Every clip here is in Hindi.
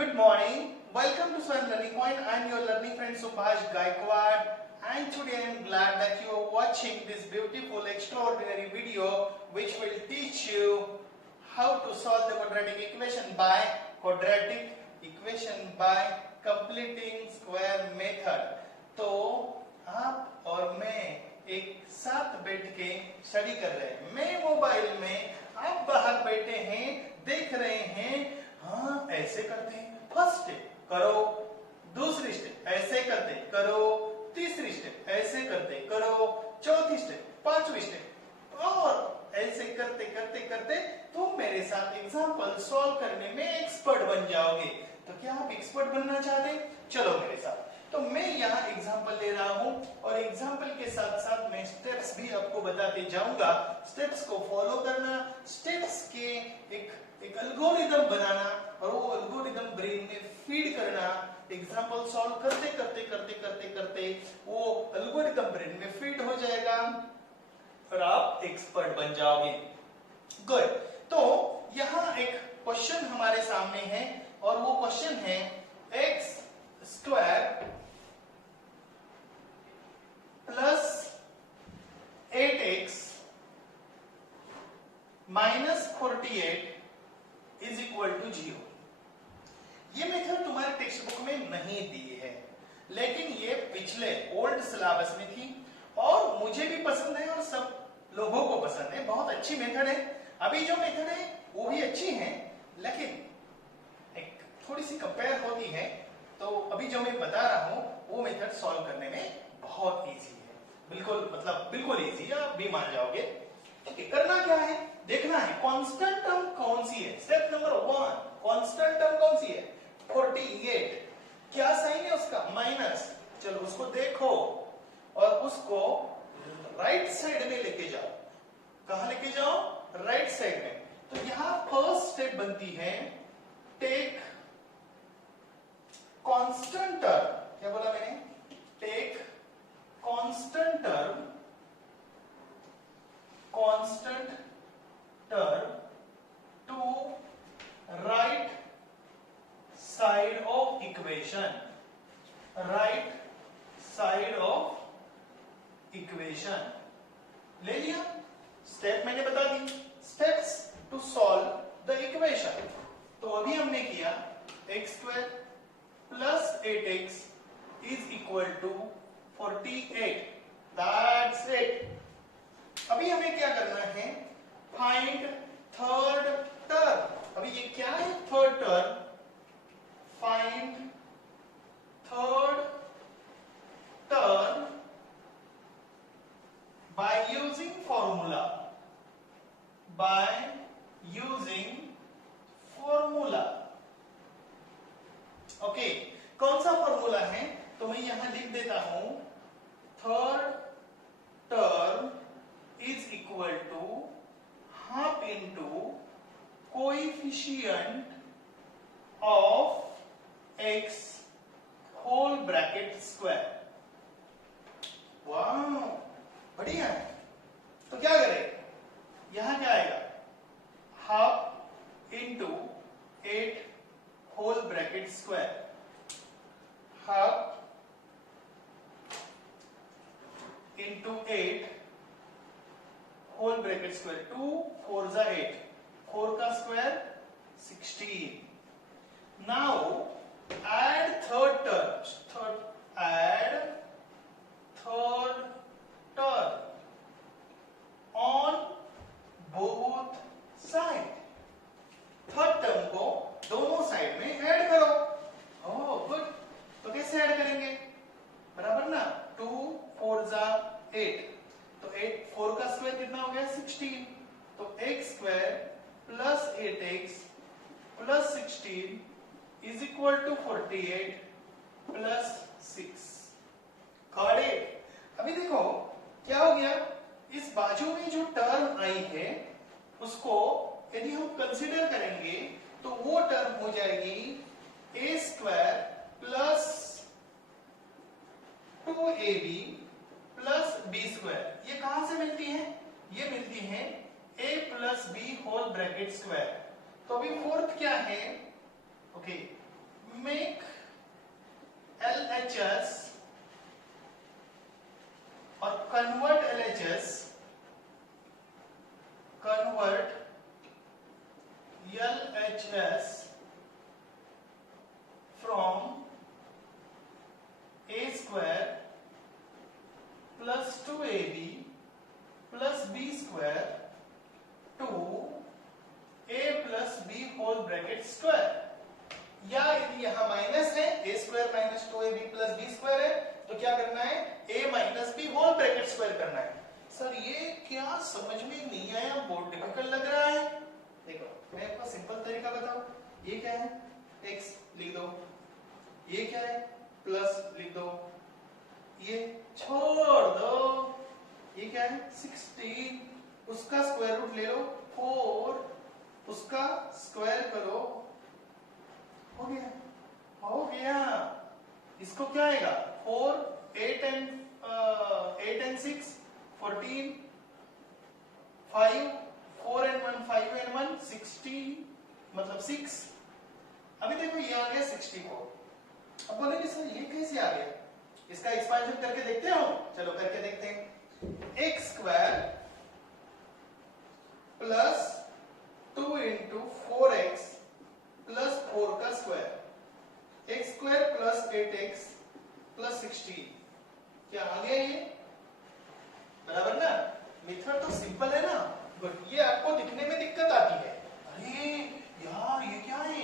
Good morning. Welcome to Swan Learning Point. I am your learning friend Subhash Gaikwad, and today I am glad that you are watching this beautiful, extraordinary video which will teach you how to solve the quadratic equation by completing square method. तो आप और मैं एक साथ बैठ के स्टडी कर रहे हैं। मैं मोबाइल में, आप बाहर बैठे हैं, देख रहे हैं। हाँ, ऐसे करते हैं, फर्स्ट स्टेप करो, दूसरी स्टेप ऐसे करते करो, तीसरी स्टेप ऐसे करते करो, चौथी स्टेप, पांचवी स्टेप, और ऐसे करते करते करते तुम मेरे साथ एग्जाम्पल सॉल्व करने में एक्सपर्ट बन जाओगे। तो क्या आप एक्सपर्ट बनना चाहते? चलो मेरे साथ। तो मैं यहाँ एग्जाम्पल ले रहा हूँ और एग्जाम्पल के साथ साथ मैं स्टेप्स भी आपको बताते जाऊंगा। स्टेप्स को फॉलो करना, स्टेप्स के एक एल्गोरिदम बनाना और वो एल्गोरिदम ब्रेन में फीड करना। एग्जाम्पल सॉल्व करते करते करते करते करते वो एल्गोरिदम ब्रेन में फीड हो जाएगा और आप एक्सपर्ट बन जाओगे। गुड। तो यहाँ एक क्वेश्चन हमारे सामने है और वो क्वेश्चन है x square plus 8x minus 48 is equal to 0। ये मेथड तुम्हारे टेक्स्ट बुक में नहीं दी है, लेकिन ये पिछले ओल्ड सिलेबस में थी और मुझे भी पसंद है और सब लोगों को पसंद है। बहुत अच्छी मेथड है। अभी जो मेथड है वो भी अच्छी है, लेकिन एक थोड़ी सी कंपेयर होती है। तो अभी जो मैं बता रहा हूं वो मेथड सॉल्व करने में बहुत इजी है, बिल्कुल इजी है, आप भी मान जाओगे। ओके, करना क्या है, देखना है कांस्टेंट टर्म कौन सी है। स्टेप नंबर 1, कांस्टेंट टर्म कौन सी है? 48। क्या साइन है उसका? माइनस। चलो उसको देखो और उसको राइट साइड में लेके जाओ। कहां लेके जाओ? राइट साइड में। तो यहां फर्स्ट स्टेप बनती है टेक कांस्टेंट टर्म। क्या बोला मैंने? Take constant term to right side of equation. Right side of equation ले लिया। स्टेप मैंने बता दी, steps to solve the equation. तो अभी हमने किया x square plus 8x is equal to 48। That's it. अभी हमें क्या करना है? Find third term. अभी ये क्या है? Third term. Find third term by using formula। Okay, कौन सा फॉर्मूला है? तो मैं यहां लिख देता हूं, third term is equal to half into coefficient of x whole bracket square. वाह, बढ़िया है। तो क्या करें? यहां क्या आएगा? Half into 8 whole bracket square. Half into 8 whole bracket square. 2 4 जा 8, 4 का square 16। Now add third term. Add third term on both side. Third term को दोनों साइड में ऐड करो। Oh good. तो कैसे ऐड करेंगे? बराबर ना, 2 4 जा 8, तो 8 4 का स्क्वायर कितना हो गया? 16। तो x square plus 8x plus 16 is equal to 48 plus 6। Got it. अभी देखो क्या हो गया, इस बाजू में जो टर्म आई है उसको यदि हम कंसीडर करेंगे तो वो टर्म हो जाएगी a square plus 2ab plus b square. ये कहां से मिलती है? ये मिलती है a plus b whole bracket square. तो अभी फोर्थ क्या है? Okay, make LHS or convert LHS, convert LHS from a square plus 2ab plus b square to a plus b whole bracket square, या यदि यहाँ माइनस है a square minus 2ab plus b square है तो क्या करना है a minus b whole bracket square करना है। सर ये क्या समझ में नहीं आया, बहुत डिफिकल्ट लग रहा है। देखो मैं आपको सिंपल तरीका बताऊं, ये क्या है x लिख दो, ये क्या है प्लस लिख दो, ये छोड़ दो, ये क्या है 16, उसका स्क्वायर रूट ले लो 4, उसका स्क्वायर करो, हो गया हो गया। इसको क्या आएगा 4 8 एंड 6 14, 5 4 and 1 5 and 1 16 मतलब 6। अभी देखो ये आ गया 64। अब बोलेंगे सर ये कैसे आ गया, इसका एक्सपेंशन करके देखते हो, चलो करके देखते हैं। X square plus 2 into 4x plus 4 का square, x square plus 8x plus 16, क्या आ गया ये बराबर ना। मेथड तो सिंपल है ना, बट ये आपको दिखने में दिक्कत आती है। अरे यार ये क्या है,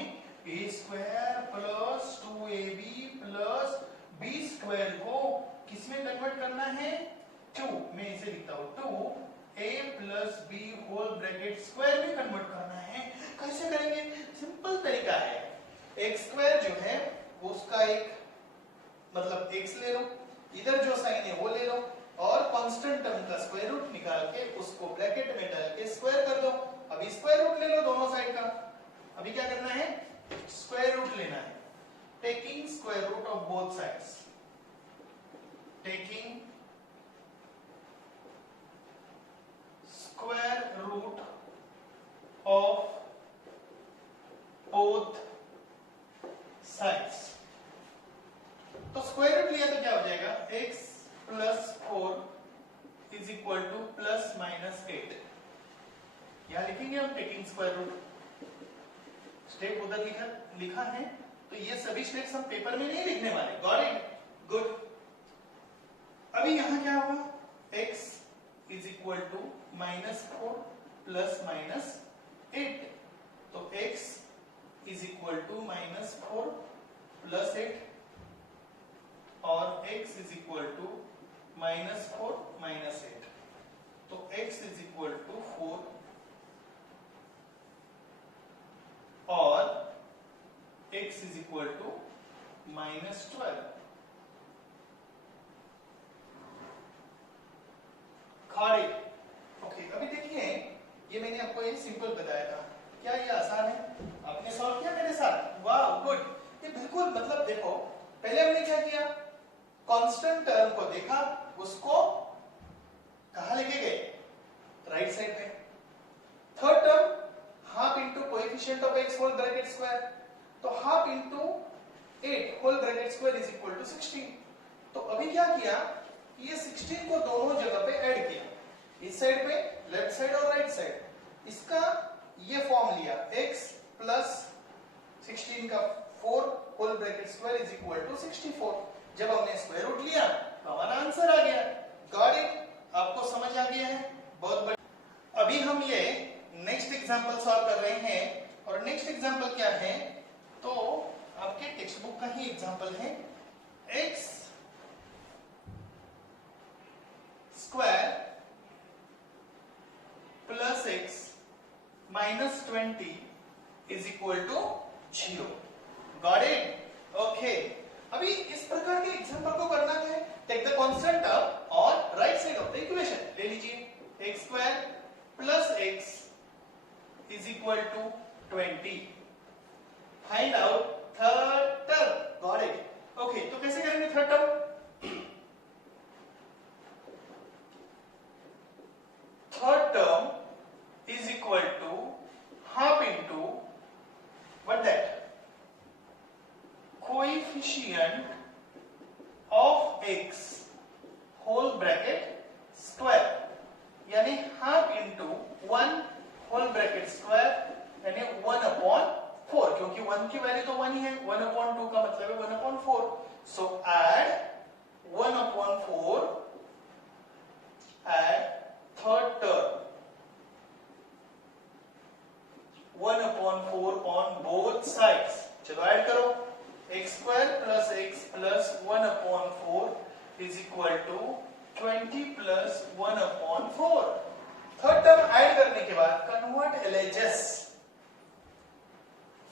A square plus 2ab plus B square को किसमें कन्वर्ट करना है 2, मैं इसे लिखता हूं 2a plus B whole bracket square में कन्वर्ट करना है। कैसे करेंगे, सिंपल तरीका है, एक्स स्क्वायर जो है उसका एक मतलब x ले लो, इधर जो साइन है वो ले लो और कांस्टेंट टर्म का स्क्वायर रूट निकाल के उसको ब्रैकेट में डाल के स्क्वायर कर दो। अभी स्क्वायर रूट ले लो दोनों साइड का, अभी क्या करना है स्क्वायर रूट लेना है, taking square root of both sides, taking square root of both sides. तो स्क्वायर रूट लिया तो क्या हो जाएगा x plus 4 is equal to plus minus 8। यहां लिखेंगे हम टेकिंग स्क्वायर रूट, स्टेप उधर लिखा है तो ये सभी स्टेप्स हम पेपर में नहीं लिखने वाले, गॉट इट, गुड। अभी यहां क्या होगा x is equal to minus 4 plus minus 8, तो x is equal to minus 4 plus 8 और x is equal to minus 4 minus 8, तो x इज इक्वल टू 4 और x is equal to minus 12। खाड़ी ओके, अभी देखिए ये मैंने आपको ये सिंपल बताया था, क्या ये आसान है, आपने सॉल्व किया मेरे साथ, वाह गुड। ये बिल्कुल मतलब देखो पहले हमने क्या किया, कांस्टेंट टर्म को देखा, उसको कहां लेके गए राइट साइड पे, third term half into coefficient of x whole bracket square, तो half into 8 whole bracket square is equal to 16। तो अभी क्या किया, ये 16 को दोनों जगह पे ऐड किया, इस साइड पे लेफ्ट साइड और राइट साइड, इसका ये फॉर्म लिया x प्लस 16 का 4 whole bracket square is equal to 64। जब हमने स्क्वायर रूट लिया तो हमारा आंसर आ गया, गॉट इट, आपको समझ आ गया है, बहुत बढ़िया। अभी हम ये नेक्स्ट एग्जांपल सॉल्व कर रहे हैं, और नेक्स्ट एग्जांपल क्या है, तो आपके टेक्स्ट बुक का ही एग्जांपल है, x square plus x minus 20 is equal to 0, got it, okay. अभी इस प्रकार के एग्जांपल को करना क्या है, टेक द कांस्टेंट टर्म और right side of the equation ले लीजिए, x square plus x is equal to 20, find out third term, got it, okay. तो कैसे करेंगे third term, third term is equal to half into what that coefficient of x whole bracket square, यानी half into 1 whole bracket square, यानी 1/4, क्योंकि 1 की वैल्यू तो 1 ही है, 1/2 का मतलब है 1/4. So add 1/4 at third term, 1/4 on both sides. चलो ऐड करो, x square plus x plus 1/4 is equal to 20 plus 1/4. Third term add करने के बाद convert LHS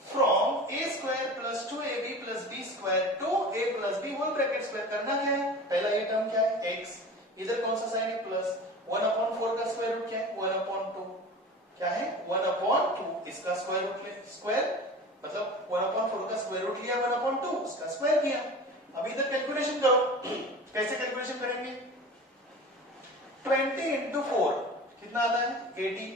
from a square plus 2ab plus b square to a plus b whole bracket square. करना क्या है, पहला ये टर्म क्या है x, इधर कौन सा साइन है प्लस, 1/4 का स्क्वायर रूट क्या है 1/2, क्या है 1/2, इसका स्क्वायर रूट ले, स्क्वायर मतलब 1/4 का स्क्वायर रूट लिया 1/2, उसका स्क्वायर किया. अब इधर कैलकुलेशन करो, कैसे कैलकुलेशन करेंगे, 20 into 4 कितना आता है 80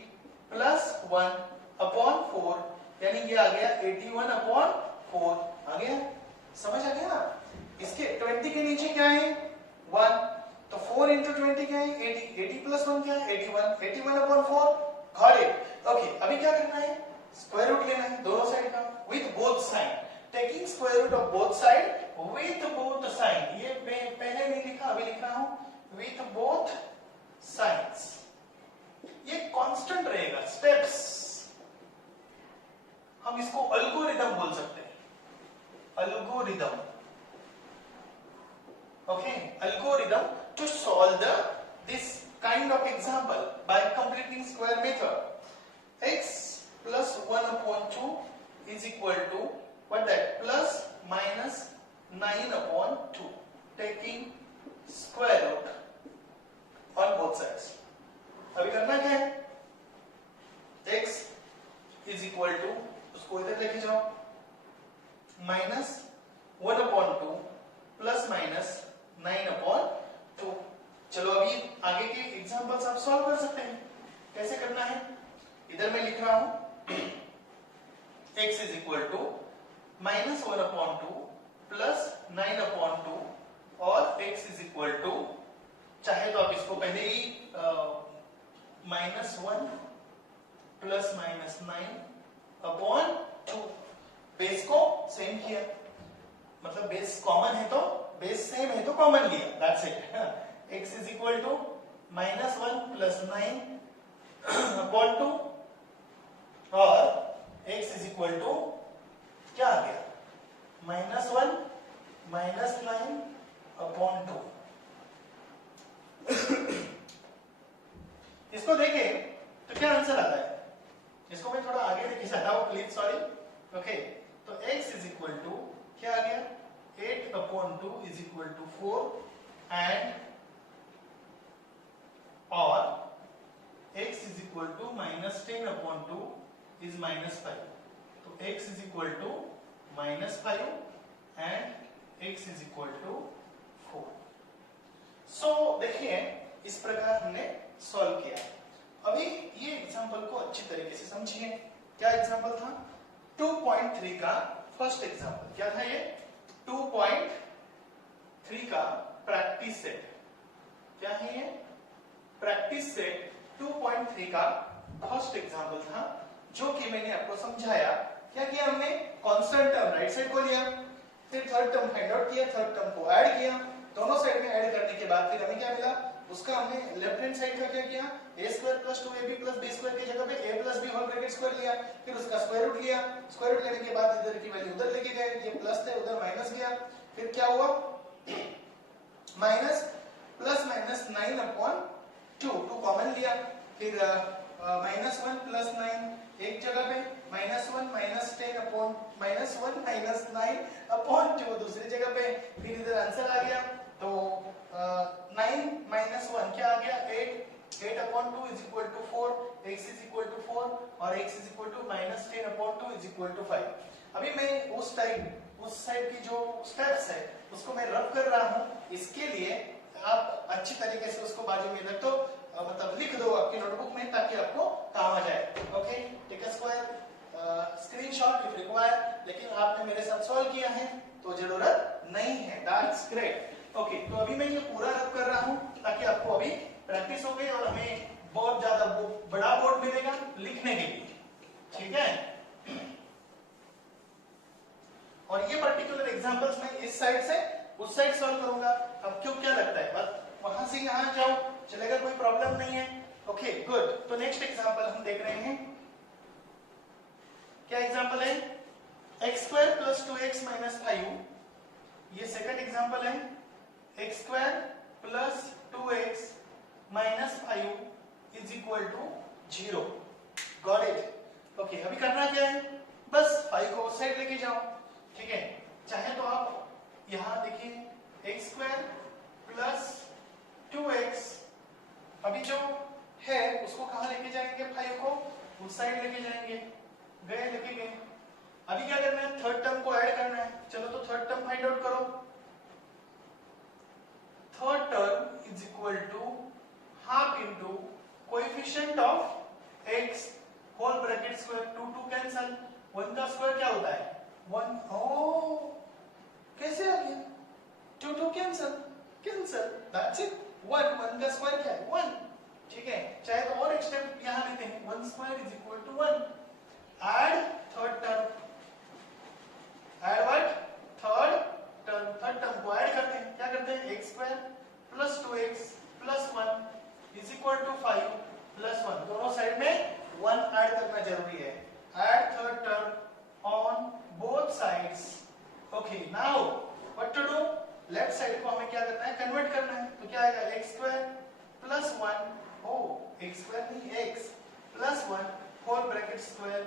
प्लस 1/4, यानी ये आ गया 81/4 आ गया. समझ आ गया ना. इसके 20 के नीचे क्या है 1, तो 4 into 20 क्या है 80, 80 plus 1 क्या है 81, 81/4. Got it. ओके, अभी क्या करना है, स्क्वायर रूट लेना है दोनों साइड का with both sign, taking square root of both side with both sign. ये मैं पहले नहीं लिखा, अभी लिख रहा हूं, विथ बोथ साइंस. ये कांस्टेंट रहेगा, स्टेप्स, हम इसको अल्गोरिदम बोल सकते हैं, algorithm. Okay, algorithm to solve this kind of example by completing square method. X plus 1/2 is equal to what, that plus minus 9/2, taking square root on both sides. अभी करना क्या है, x is equal to, उसको इधर लेके जाओ, minus 1/2 plus minus 9/2. चलो अभी आगे के एग्जांपल्स आप सॉल्व कर सकते हैं. कैसे करना है, इधर मैं लिख रहा हूं x is equal to minus 1/2 plus 9/2 और x is equal to, चाहे तो आप इसको पहले ही -1 plus -9/2, बेस को सेम किया, मतलब बेस कॉमन है तो बेस सेम है तो कॉमन लिया, that's it. x is equal to -1 plus 9/2 और x is equal to क्या आ गया -1 minus 9/2. इसको देखें तो क्या आंसर आता है, इसको मैं थोड़ा आगे लेके जाता हूं प्लीज, सॉरी. ओके, तो x is equal to क्या आ गया 8/2 is equal to 4 and और x is equal to -10/2 is -5. तो x is equal to -5 and x is equal to 4. सो देखिए इस प्रकार हमने सॉल्व किया. अभी ये एग्जांपल को अच्छी तरीके से समझिए. क्या एग्जांपल था, 2.3 का फर्स्ट एग्जांपल क्या था, ये 2.3 का प्रैक्टिस सेट. क्या है ये, प्रैक्टिस सेट 2.3 का फर्स्ट एग्जांपल था, जो कि मैंने आपको समझाया. क्या किया हमने, कांस्टेंट टर्म राइट साइड को लिया, फिर थर्ड टर्म फाइंड आउट किया, थर्ड टर्म को ऐड किया, दोनों साइड में ऐड करने के बाद फिर हमें क्या मिला, उसका हमने लेफ्ट हैंड साइड का क्या किया, a square plus 2ab plus b square की जगह पे a plus b whole bracket square लिया, फिर उसका स्क्वायर रूट लिया, स्क्वायर रूट लेने के बाद इधर की वैल्यू उधर लेके गए, ये प्लस थे उधर माइनस गया, फिर क्या हुआ माइनस प्लस माइनस 9/2, 2 कॉमन लिया, फिर -1 प्लस 9 एक जगह पे, -1 -1 -9/2 दूसरी जगह पे, फिर इधर आंसर आ गया. तो 9 - 1 क्या आ गया 8/2 is equal to 4, x is equal to 4 और x is equal to -10/2 is equal to 5. अभी मैं उस साइड की जो स्टेप्स है उसको मैं रब कर रहा हूं. इसके लिए आप अच्छी तरीके से उसको बाजू में रख दो, मतलब लिख दो आपकी नोटबुक में, ताकि आपको काम आ जाए. Okay, take a square screenshot if required, लेकिन आपने मेरे साथ सॉल्व किया है. तो जरूरत नहीं है। That's great. ओके, तो अभी मैं ये पूरा रब कर रहा हूं ताकि आपको अभी प्रैक्टिस हो गई और हमें बहुत ज्यादा बड़ा बोर्ड मिलेगा लिखने के लिए, ठीक है। और ये पर्टिकुलर एग्जांपल्स मैं इस साइड से उस साइड सॉल्व करूंगा। अब क्यों, क्या लगता है, बस वहां से यहां जाओ, चलेगा, कोई प्रॉब्लम नहीं है। Okay good. तो नेक्स्ट एग्जांपल हम देख रहे हैं, क्या एग्जांपल है, x square plus 2x minus 5। ये सेकंड एग्जांपल है, x square plus 2x minus 5 is equal to 0। Got it. Okay, अभी करना क्या है, बस 5 को उस साइड लेके जाओ, ठीक है। चाहे तो आप यहां देखिए x स्क्वायर प्लस 2x, अभी जो है उसको कहां लेके जाएंगे, 5 को उस साइड लेके जाएंगे, गए, लेके गए। अभी क्या करना है, थर्ड टर्म को ऐड करना है। चलो तो थर्ड टर्म फाइंड आउट करो। Third term is equal to half into coefficient of x whole bracket square, 2 cancel, 1 का स्क्वायर क्या होता है 1। ओ कैसे आ गया, 2 कैंसल कैंसल, दैट्स इट। 1 का स्क्वायर क्या है 1, ठीक है। चाहे तो और एक स्टेप यहां लेते हैं, 1 square is equal to 1। Add third term, add what, third term को ऐड करते हैं, क्या करते हैं, x square plus 2x plus 1 is equal to 5 plus 1, दोनों साइड में 1 ऐड करना जरूरी है। Add third term on both sides. Okay, now what to do, left side को हमें क्या करना है, कन्वर्ट करना है। तो क्या आएगा, x square plus 1, oh x square नहीं x plus 1 whole bracket square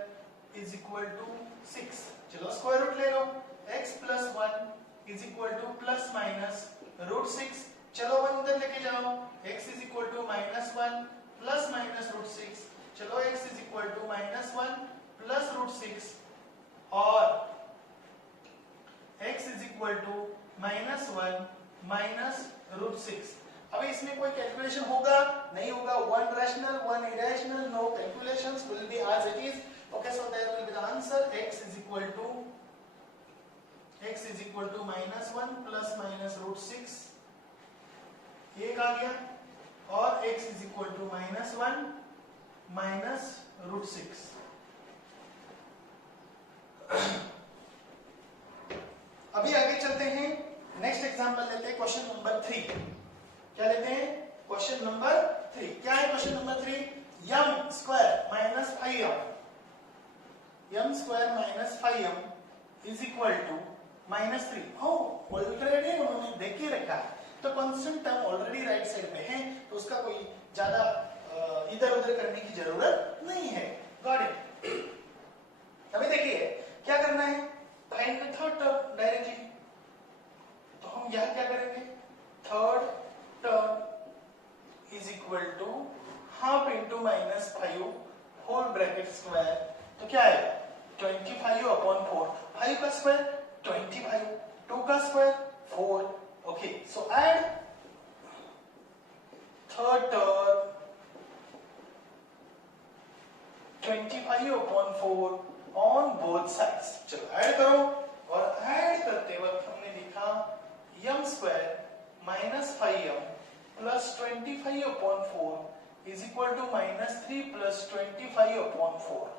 is equal to 6। चलो स्क्वायर रूट ले लो, x plus 1 is equal to plus minus root 6। चलो 1 उधर लेके जाओ, x is equal to minus 1 plus minus root 6। चलो x is equal to minus 1 plus root 6 और x is equal to minus 1 minus root 6। अभी इसमें कोई कैलकुलेशन होगा नहीं होगा, 1 rational 1 irrational, no calculations, will be as it is. Okay, so there will be the answer, x is equal to minus 1 plus minus root 6, एक आ गया, और x is equal to minus 1 minus root 6। अभी आगे चलते हैं, नेक्स्ट एग्जांपल लेते हैं, क्वेश्चन नंबर 3। क्या लेते हैं, क्वेश्चन नंबर 3। क्या है question number 3, m square minus 5m, m square minus 5m is equal to minus 3। हो ऑलरेडी उन्होंने देख के रखा है, तो constant term already right side में है, तो उसका कोई ज्यादा इधर उधर करने की जरूरत नहीं है। Got it. अभी देखिए क्या करना है, find the third term directly. तो हम यहां क्या करेंगे, third term is equal to half into minus 5 whole bracket square, तो क्या है 25 अपॉन 4, 5 का स्क्वायर 25, 2 का square 4। Okay, so add third term 25 upon 4 on both sides. चलो ऐड करो, और ऐड करते वक्त हमने लिखा m square minus 5m plus 25 upon 4 is equal to minus 3 plus 25 upon 4।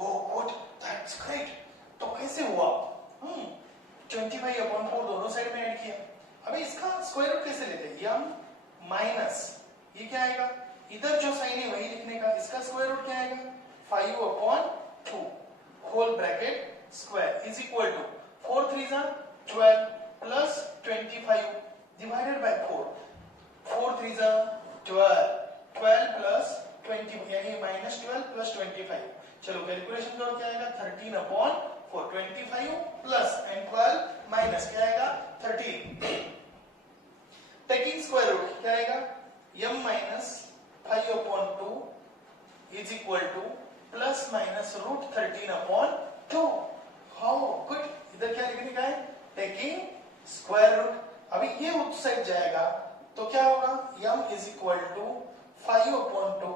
Oh good, that's great। तो कैसे हुआ, 25 अपॉन 4 दोनों साइड में ऐड किया। अभी इसका स्क्वायर रूट कैसे लेते हैं, m माइनस ये क्या आएगा, इधर जो साइन है वही लिखने का, इसका स्क्वायर रूट क्या आएगा 5 upon 2 whole bracket square is equal to 4 3 12 plus 25 divided by 4, 4 3 12, 12 plus 20 यानी माइनस 12 प्लस 25। चलो कैलकुलेशन करो, क्या आएगा 13 अपॉन 4, 25 प्लस एंड 12 माइनस क्या आएगा 13। टेकिंग स्क्वायर रूट क्या आएगा, m minus 5 upon 2 is equal to plus minus root 13 upon 2। How good, इधर क्या लिखने का है, टेकिंग स्क्वायर रूट। अभी ये उस साइड जाएगा तो क्या होगा, m is equal to 5 upon 2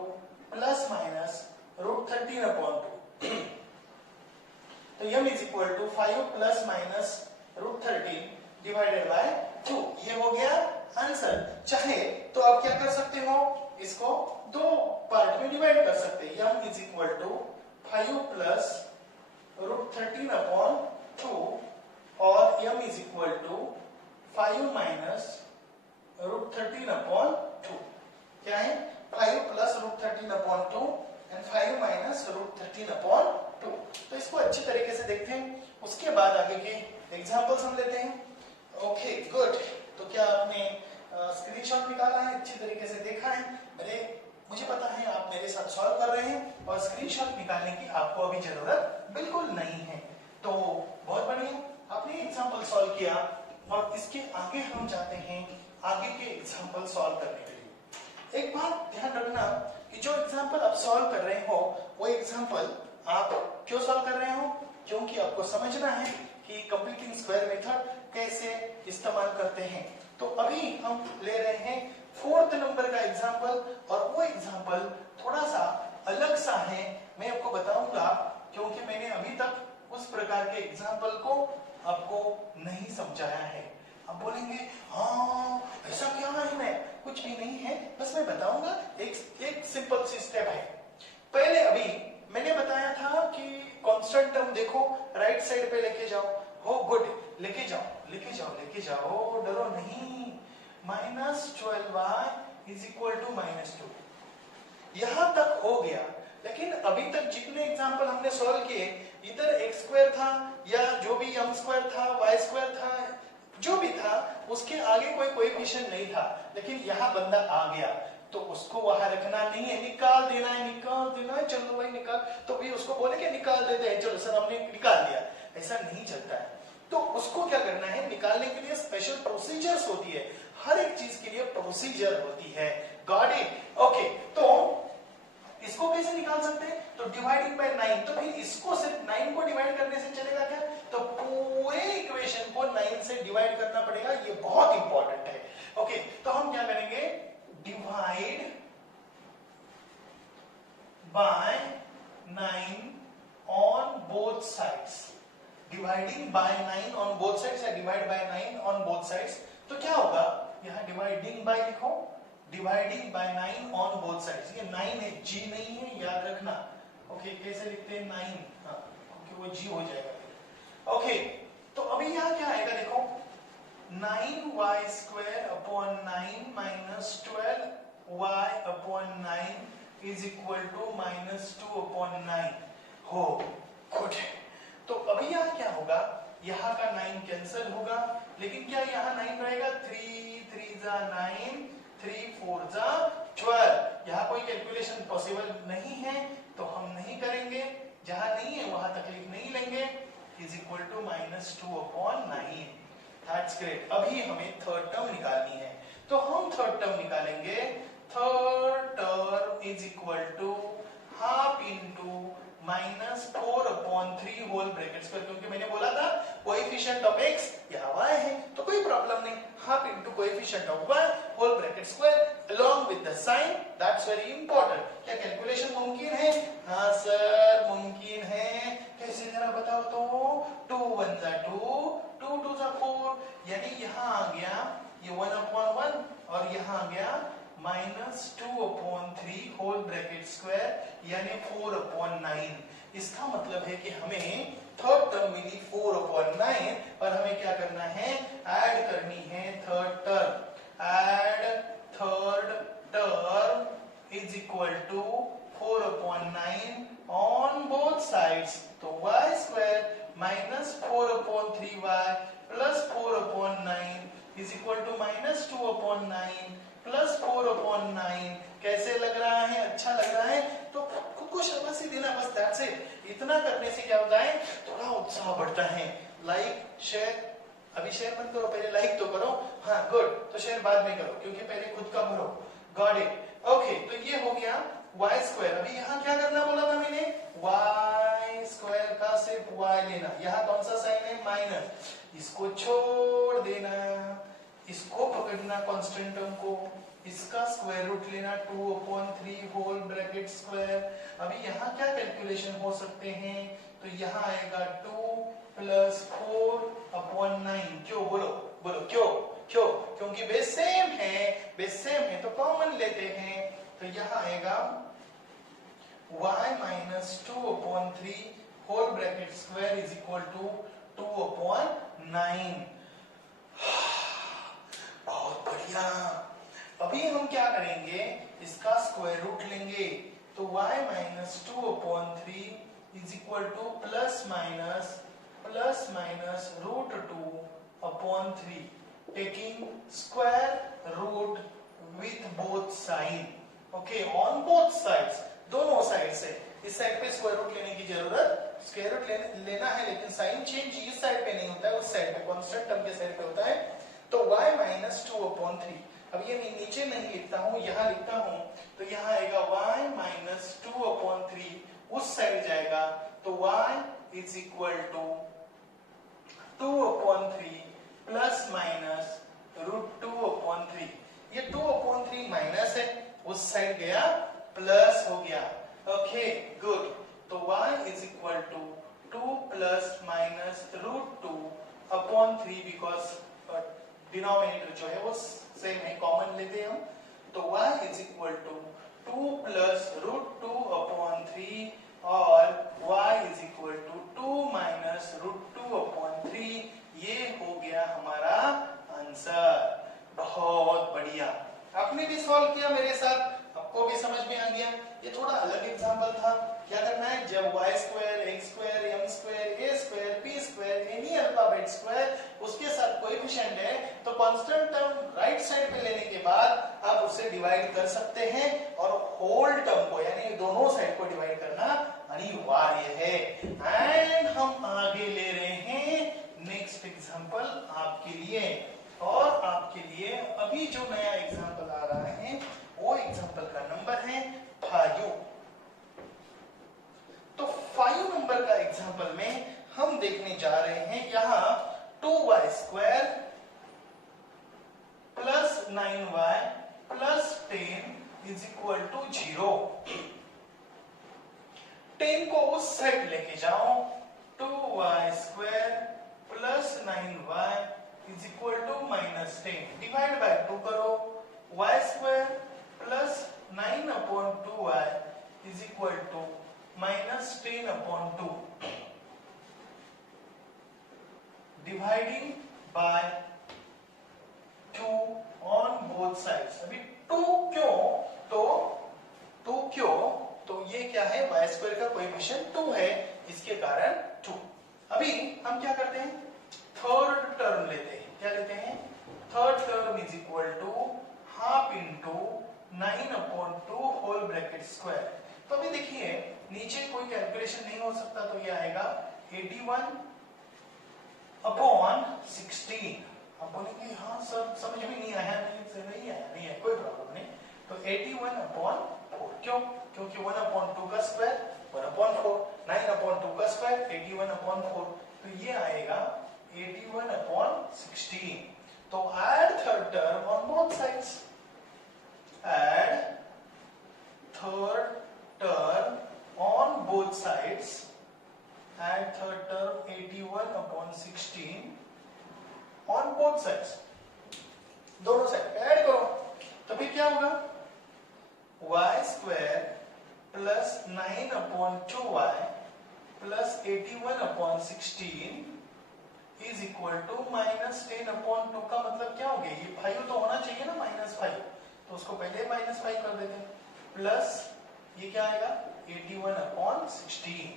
plus minus root 13 upon 2। तो m is equal to 5 plus minus √13 divided by 2। ये हो गया आंसर। चाहे तो आप क्या कर सकते हो, इसको दो पार्ट में डिवाइड कर सकते हैं। m is equal to 5 plus √13 upon 2 और m is equal to 5 minus √13 upon 2। क्या है, 5 plus √13 upon 2 and 5 minus √13 upon 2। तो इसको अच्छी तरीके से देखते हैं, उसके बाद आगे के एग्जांपल्स हम लेते हैं। Okay good. तो क्या आपने स्क्रीनशॉट निकाला है, अच्छी तरीके से देखा है? मुझे पता है आप मेरे साथ सॉल्व कर रहे हैं और स्क्रीनशॉट निकालने की आपको अभी जरूरत बिल्कुल नहीं है। तो बहुत बढ़िया, आपने एग्जांपल सॉल्व किया और इसके आगे हम जाते हैं आगे के एग्जांपल सॉल्व करने के लिए। एक बात ध्यान रखना कि जो एग्जांपल आप सॉल्व कर रहे हो वो एग्जांपल आप क्यों सॉल्व कर रहे हो, क्योंकि आपको समझना है कि कंप्लीटिंग स्क्वायर मेथड कैसे इस्तेमाल करते हैं। तो अभी हम ले रहे हैं 4th नंबर का एग्जांपल और वो एग्जांपल थोड़ा सा अलग सा है, मैं आपको बताऊंगा, क्योंकि मैंने अभी तक उस प्रकार के एग्जांपल को आपको नहीं समझाया है। आप बोलेंगे हाँ ऐसा क्या है, मैं कुछ भी नहीं है, बस मैं बताऊंगा। एक सिंपल सी स्टेप है। पहले अभी मैंने बताया था कि कांस्टेंट टर्म देखो राइट साइड पे लेके जाओ। हो गुड, लेके जाओ लेके जाओ लेके जाओ, डरो नहीं। -12y इज इक्वल टू -2, यहां तक हो गया। लेकिन अभी तक जितने एग्जांपल हमने सॉल्व किए, इधर x² था या जो भी m² था, y² था, जो भी था, उसके आगे कोई कोएफिशिएंट नहीं था। लेकिन यहाँ बंदा आ गया तो उसको वहां रखना नहीं है, निकाल देना है, निकाल देना है। चलो भाई निकाल, तो भी उसको बोले कि निकाल देते हैं, चलो सर हमने निकाल दिया, ऐसा नहीं चलता है। तो उसको क्या करना है, निकालने के लिए स्पेशल प्रोसीजर्स होती है, हर एक चीज के लिए प्रोसीजर होती है। Got it? ओके, तो इसको कैसे निकाल सकते हैं, तो डिवाइडिंग बाय 9। तो फिर इसको सिर्फ 9 को डिवाइड करने से चलेगा क्या, तो पूरे इक्वेशन को 9 से डिवाइड करना पड़ेगा, ये बहुत इंपॉर्टेंट है। ओके, तो हम क्या करेंगे, divide by 9 on both sides. Dividing by 9 on both sides या divide by 9 on both sides. तो क्या होगा, यहां डिवाइडिंग बाय लिखो, dividing by 9 on both sides. ये 9 है, जी नहीं है, याद रखना। ओके, कैसे लिखते हैं 9, हाँ क्योंकि वो जी हो जाएगा। ओके, तो अभी यहां क्या आएगा, देखो 9y² upon 9 minus 12y upon 9 is equal to -2 upon 9 हो। गुड। तो अभी यहां क्या होगा, यहां का 9 कैंसिल होगा, लेकिन क्या यहां 9 रहेगा, 3 3 जा 9, 3 4 जा 12। यहाँ कोई कैलकुलेशन पॉसिबल नहीं है तो हम नहीं करेंगे, जहां नहीं है वहां तकलीफ नहीं लेंगे। Is equal to -2 upon 9। That's great. अभी हमें थर्ड टर्म निकालनी है, तो हम थर्ड टर्म निकालेंगे। Third term is equal to half into -4 upon 3 whole brackets पर, क्योंकि मैंने बोला था कोएफिशिएंट ऑफ x यहाँ y है, तो कोई प्रॉब्लम नहीं। Half into coefficient of y whole bracket square along with the sign, that's very important. क्या कैलकुलेशन मुमकिन है? हाँ सर मुमकिन है। कैसे जरा बताओ तो, 2 1 जा 2, 2 2 जा 4, यानी यहाँ आ गया ये 1 अपॉन 1 और यहाँ आ गया -2 अपॉन 3 होल ब्रैकेट स्क्वायर यानी 4 अपॉन 9। इसका मतलब है कि हमें थर्ड टर्म मिली 4 अपॉन 9 और हमें क्या करना है, ऐड करनी है third term. Add third term is equal to 4 upon 9 on both sides. तो y² minus 4 upon 3y plus 4 upon 9 is equal to -2 upon 9 plus 4 upon 9। कैसे लग रहा है, अच्छा लग रहा है? तो खुद को शाबाशी देना, बस दैट्स इट। इतना करने से क्या होता है, थोड़ा उत्साह बढ़ता है। लाइक शेयर, अभी शेयर मत करो, पहले लाइक तो करो। हाँ गुड, तो शेयर बाद में करो क्योंकि पहले खुद का भरो। Got it? ओके, तो ये हो गया y²। अभी यहाँ क्या करना बोला था मैंने, y² का सिर्फ y लेना। यहाँ कौन सा साइन है, माइनस, इसको छोड़ देना, इसको पकड़ना कांस्टेंट टर्म को, इसका स्क्वायर रूट लेना 2 अपॉन 3 होल ब्रैकेट स्क्वायर। अभी यहाँ क्या कैलकुलेशन हो सकते हैं, तो यहाँ आएगा 2 प्लस 4 अपॉन लेते हैं तो यहाँ आएगा y minus 2/3 whole bracket square is equal to 2/9। बहुत बढ़िया। अभी हम क्या करेंगे, इसका स्क्वायर रूट लेंगे तो y minus 2/3 is equal to plus minus √2/3 taking square root with both side. Okay, on both sides, दोनों साइड से। इस साइड पे स्क्वायर रूट लेने की जरूरत, स्क्वायर रूट लेना है, लेकिन साइन चेंज इस साइड पे नहीं होता है, उस साइड पे कांस्टेंट टर्म के साइड पे होता है। तो y minus 2/3, अब ये मैं नीचे नहीं लिखता हूं, यहां लिखता हूं, तो यहां आएगा y minus 2/3, उस साइड जाएगा तो y इज इक्वल टू 2/3 प्लस माइनस √2/3। ये 2/3 माइनस है, उस साइड गया प्लस हो गया। Okay good. तो y is equal to 2 plus minus √2/3, because denominator जो है वो सेम है, कॉमन लेते हैं हम। तो y is equal to 2 plus √2/3 और y is equal to 2 minus √2/3। ये हो गया हमारा आंसर। बहुत बढ़िया। आपने भी सॉल्व किया मेरे साथ, आपको भी समझ में आ गया। ये थोड़ा अलग एग्जांपल था। क्या करना है, जब y², x², m², a², p², any alphabet square, उसके साथ कोएफिशिएंट है, तो कांस्टेंट टर्म राइट साइड पे लेने के बाद आप उसे डिवाइड कर सकते हैं, और होल टर्म को यानी दोनों साइड को डिवाइड करना अनिवार्य है। एंड हम आगे ले रहे हैं नेक्स्ट एग्जांपल आपके लिए। और आपके लिए अभी जो नया एग्जांपल आ रहा है वो एग्जांपल का नंबर है 5। तो 5 नंबर का एग्जांपल में हम देखने जा रहे हैं यहां 2y² plus 9y plus 10 is equal to 0। 10 को उस साइड लेके जाओ, 2y² plus 9y is equal to -10, divide by 2 करो, y² plus 9/2y is equal to -10/2, dividing by 2 on both sides. अभी 2 क्यों, तो ये क्या है, y² का कोएफिशिएंट 2 है, इसके कारण 2। अभी हम क्या करते हैं, थर्ड टर्म लेते हैं। क्या लेते हैं, third term is equal to half into 9/2 whole bracket square. तो अभी देखिए नीचे कोई कैलकुलेशन नहीं हो सकता, तो ये आएगा 81/16। अब बोलेंगे हाँ सर समझ में नहीं आया, नहीं आया, कोई प्रॉब्लम नहीं। तो 81/4, क्यों, क्योंकि 1/2 का स्क्वायर 1/4, 9/2 का स्क्वायर 81/4, तो ये आएगा 81/16। तो add third term on both sides. Add third term on both sides. Add third term 81/16 on both sides. दोनों साइड ऐड करो, तो फिर क्या होगा, y² plus 9/2y plus 81/16 is equal to -10/2 का मतलब क्या हो गया, ये 5 तो होना चाहिए ना, -5, तो उसको पहले -5 कर देते हैं, प्लस ये क्या आएगा 81/16।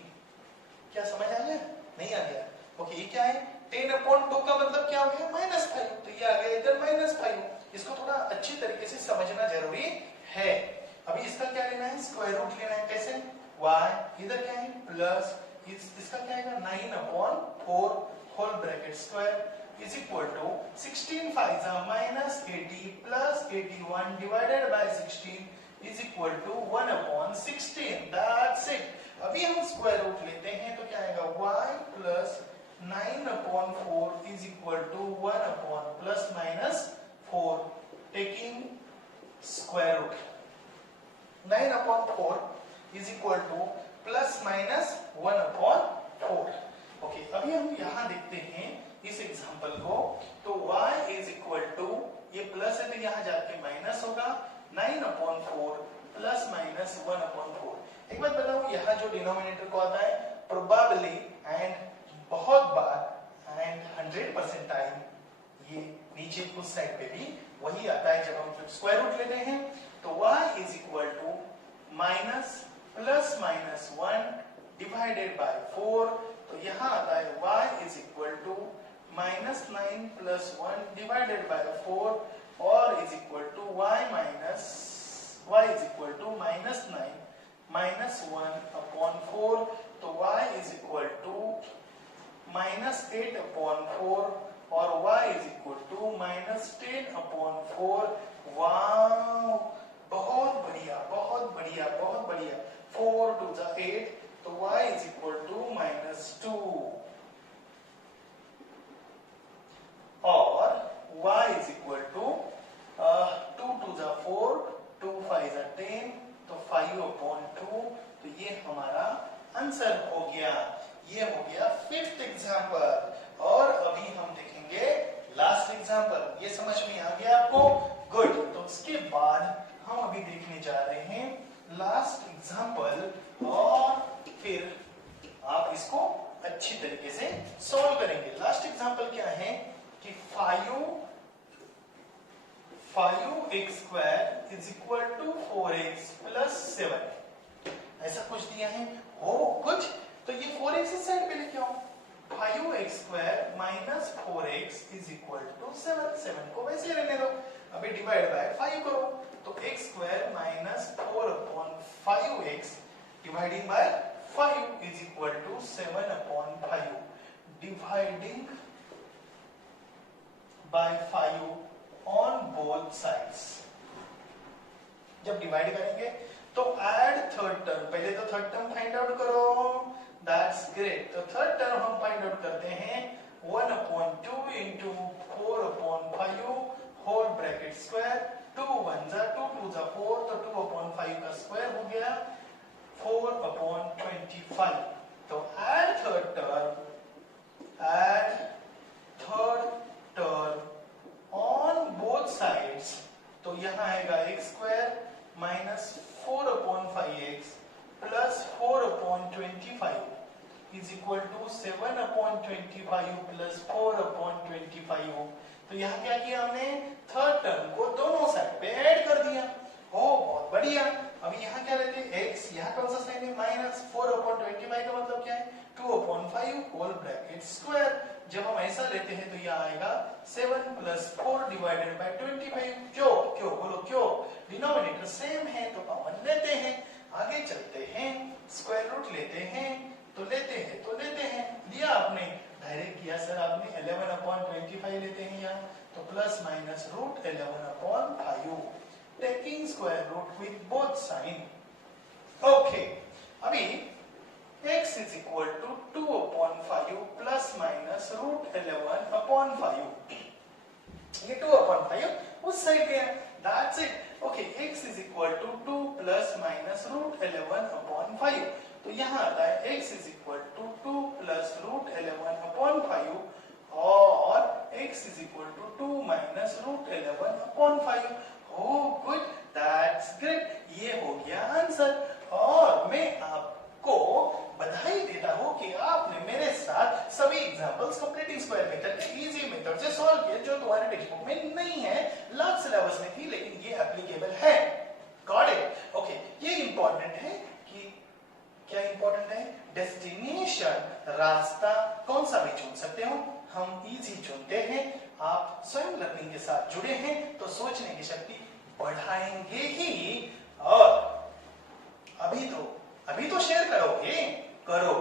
क्या समझ आ गया, नहीं आ गया? ओके, ये क्या है, 10/2 का मतलब क्या हो गया, -5, तो ये आ गया इधर -5। इसको थोड़ा अच्छी तरीके से समझना जरूरी है। अभी इसका क्या लेना है, स्क्वायर रूट लेना है। कैसे, y इधर क्या है प्लस, इसका क्या आएगा 9/4 whole bracket square is equal to 16 5 -80 plus 81 divided by 16 is equal to 1/16। That's it. अभी हम स्क्वायर रूट लेते हैं तो क्या आएगा, y plus 9/4 is equal to 1 plus -4, taking square root 9/4 is equal to plus -1/4। Okay, अभी हम यहां देखते हैं इस एग्जांपल को। तो y इज इक्वल टू, ये प्लस है तो यहां जाके माइनस होगा, 9/4 प्लस माइनस 1/4। एक बात बताओ, यहाँ जो डिनोमिनेटर को आता है प्रोबेबली एंड बहुत बार एंड 100% टाइम ये नीचे उस साइड पे भी वही आता है। जब हम स्क्वायर रूट लेते हैं तो y is equal to minus plus minus 1 divided by 4। तो यहाँ आता है y is equal to minus 9 plus 1 divided by 4 और is equal to y is equal to minus 9 minus 1/4। तो y is equal to minus 8/4 और y is equal to minus 10/4। Wow, बहुत बढ़िया बहुत बढ़िया बहुत बढ़िया। 4 to the 8, तो y is equal to minus 2 और y is equal to 2 to the 4, 2 5 10, तो 5/2। तो ये हमारा आंसर हो गया। ये हो गया फिफ्थ एग्जाम्पल। और अभी हम देखेंगे लास्ट एग्जाम्पल। ये समझ में आ गया आपको? गुड। तो उसके बाद हम अभी देखने जा रहे हैं लास्ट एग्जाम्पल और फिर आप इसको अच्छी तरीके से सॉल्व करेंगे। लास्ट एग्जाम्पल क्या है कि 5x² is equal to 4x plus 7 ऐसा कुछ दिया है। हो कुछ तो ये 4x इस साइड पे लेके आओ। 5x² minus 4x is equal to 7। 7 को वैसे रहने दो, अभी डिवाइड बाय 5 करो। तो x² minus 4/5x dividing by 5 is equal to 7/5 dividing by 5 on both sides. जब डिवाइड करेंगे तो ऐड थर्ड टर्म, पहले तो थर्ड टर्म फाइंड आउट करो। That's great. तो थर्ड टर्म हम फाइंड आउट करते हैं 1/2 इंटू 4/5 होल ब्रैकेट स्क्वायर। 2 1 जा 2 2 जा 4, तो 2/5 का स्क्वायर हो गया 4/25। तो add third term on both sides. तो यहाँ आएगा x² minus 4/5x plus 4/25 is equal to 7/25 plus 4/25। तो यहाँ क्या किया हमने? थर्ड टर्म को दोनों साइड पे ऐड कर दिया। ओ बहुत बढ़िया। अभी यहाँ क्या लेते हैं? x, यहाँ कौन सा साइन है? माइनस 4/25 का मतलब क्या है? 2/5 होल ब्रैकेट स्क्वायर। जब हम ऐसा लेते हैं तो यह आएगा 7 प्लस 4 डिवाइडेड बाय 25। क्यों क्यों बोलो क्यों? डिनोमिनेटर सेम है तो कॉमन लेते हैं। आगे चलते हैं, स्क्वायर रूट लेते हैं तो लेते हैं। लिया आपने, डायरेक्ट किया सर आपने। 11/25 लेते हैं यहाँ, तो plus minus root 11/5 taking square root with both sign. Okay, अभी x is equal to 2/5 plus minus root 11/5। ये 2/5 उस साइड पे है। That's it. Okay, x is equal to 2 plus minus root 11/5। तो यहाँ आता है x is equal to 2 plus root 11/5 और x is equal to 2 minus root 11/5। Oh good, that's great. ये हो गया आंसर। और मैं आपको बधाई देता हूं कि आपने मेरे साथ सभी एग्जांपल्स कंप्लीटिंग स्क्वायर मेथड के इजी मेथड से सॉल्व किए, जो तुम्हारे टेक्स्ट बुक में नहीं है, लास्ट सिलेबस में थी, लेकिन ये एप्लीकेबल है। Got it? ओके, ये इंपॉर्टेंट है कि क्या इंपॉर्टेंट है? डेस्टिनेशन, रास्ता कौन सा भी चुन सकते हो, हम इजी चुनते हैं। आप स्वयं लर्निंग के साथ जुड़े हैं तो सोचने की शक्ति बढ़ाएंगे ही। और अभी तो शेयर करोगे, करो।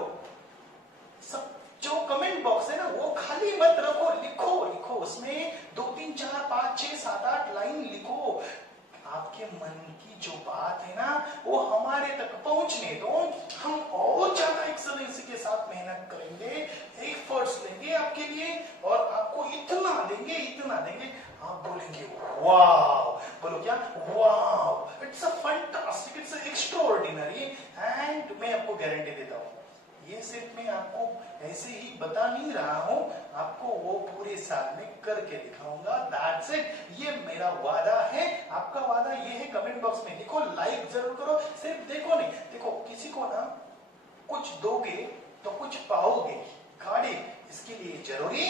सब जो कमेंट बॉक्स है ना वो खाली मत रखो, लिखो उसमें 2 3 4 5 6 7 8 लाइन लिखो। आपके मन की जो बात है ना वो हमारे तक पहुंचने दो। हम और ज्यादा एक्सेलेंस के साथ मेहनत करेंगे, एफर्ट्स लेंगे आपके लिए और आपको इतना देंगे आप बोलेंगे वाओ। बोलो क्या? Wow, it's a fantastic, it's a extraordinary. And मैं आपको गारंटी देता हूँ, ये सिर्फ मैं आपको ऐसे ही बता नहीं रहा हूँ, आपको वो पूरे साल में करके दिखाऊंगा। दैट्स इट, ये मेरा वादा है। आपका वादा ये है, कमेंट बॉक्स में लिखो, लाइक जरूर करो। सिर्फ देखो नहीं, देखो किसी को ना कुछ दोगे तो कुछ पाओगे, गाड़ी इसके लिए जरूरी